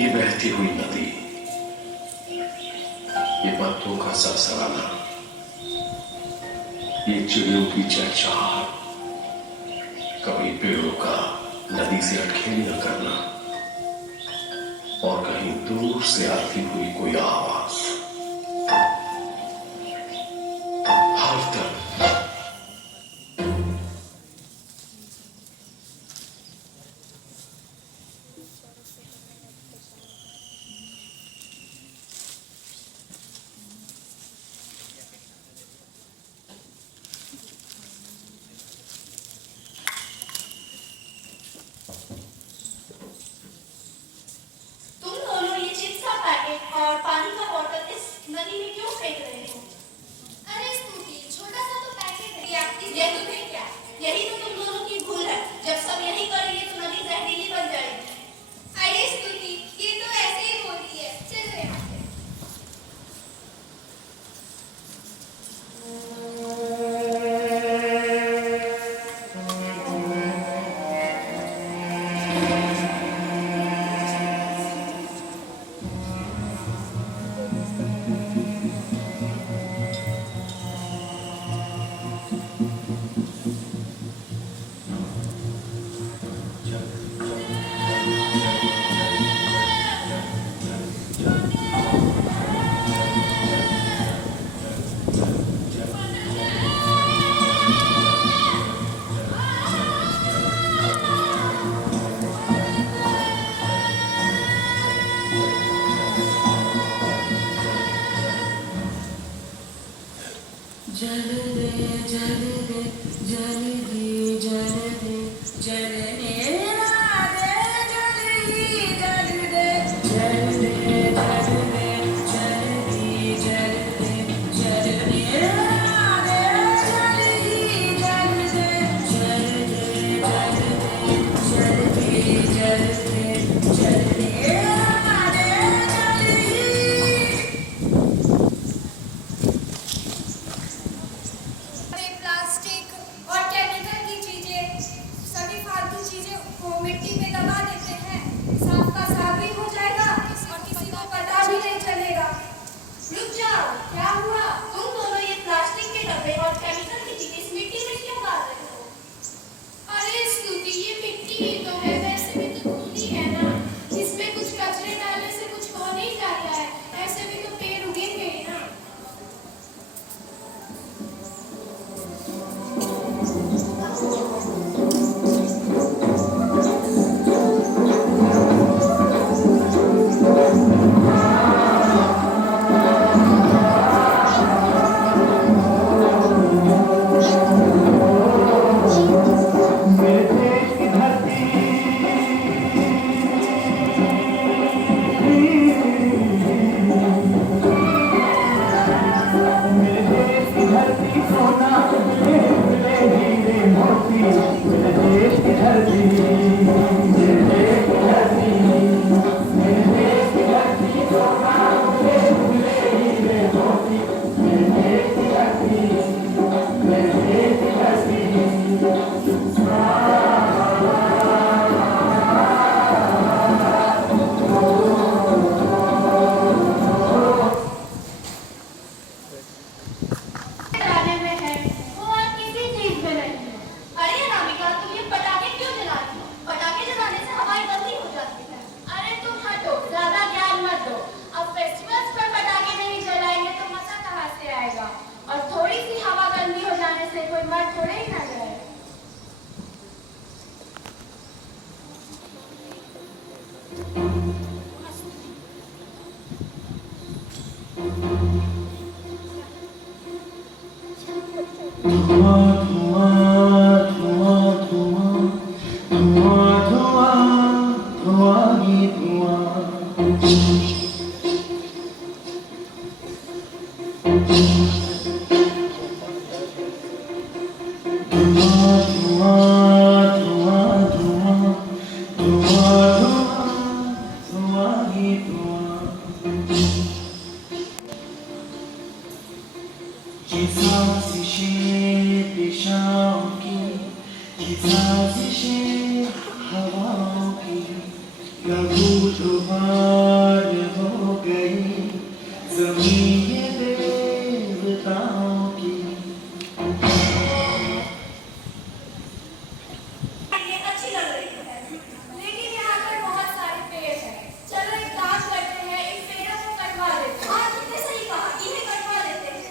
ये बहती हुई नदी, ये पत्तों का सरसराना, ये चिड़ियों की चहचहाहट, कभी पेड़ों का नदी से अटखेली न करना और कहीं दूर से आती हुई कोई आवाज, हर तरफ यही तो तुम दोनों की भूल है। जब सब यही करेंगे तो नदी जहरीली बन जाएगी। अरे स्तुति, ये तो ऐसे ही बोलती है। चलो यहाँ से। जल दे जल दे जल दे जल दे जल दे राधे जल ही जल दे जल दे जल दे जल दे जल दे जल दे राधे जल ही जल दे जल दे जल दे जल दे जल दे राधे जल ही। प्लास्टिक और केमिकल की चीजें, सभी फालतू चीजें को मिट्टी में दबा देते हैं। साफ का साफ भी हो जाएगा और किसी को पता भी नहीं चलेगा। रुक जाओ, क्या हुआ? तुम दोनों ये प्लास्टिक के डब्बे और केमिकल की चीजें इस मिट्टी में क्यों डाल रहे हो? अरे स्तुति, ये मिट्टी ही तो है, वैसे भी तो धूली है ना। इसमें कुछ कचरे डालने से कुछ हो नहीं जाता है। ऐसे भी तो पेड़ उगेंगे ही ना। जलाने में है वो और किसी चीज में नहीं है। अरे अनामिका, तुम ये पटाखे क्यों जलाती हो? पटाखे जलाने से हवाएं गंदी हो जाती है। अरे तुम हटो, ज्यादा ज्ञान मत दो। अब फेस्टिवल्स पर पटाखे नहीं जलाएंगे तो मजा कहाँ से आएगा? और थोड़ी सी हवा गंदी हो जाने से कोई मर थोड़े ही ना जाए। धुआं धुआं धुआं धुआं धुआं धुआं धुआं ही धुआं। धुआं धुआं धुआं धुआं धुआं धुआं ही धुआं। ये साजिशें दिशाओं की, ये साजिशें हवाओं की, लघु तुम्हार हो गई जमीन ये देवताओं की। ये अच्छी लग रही है, लेकिन यहाँ पर बहुत सारे पेड़ हैं। चलो एक काम करते हैं, इन पेड़ों को कटवा देते हैं। हाँ, तुमने सही कहा, इन्हें कटवा देते हैं।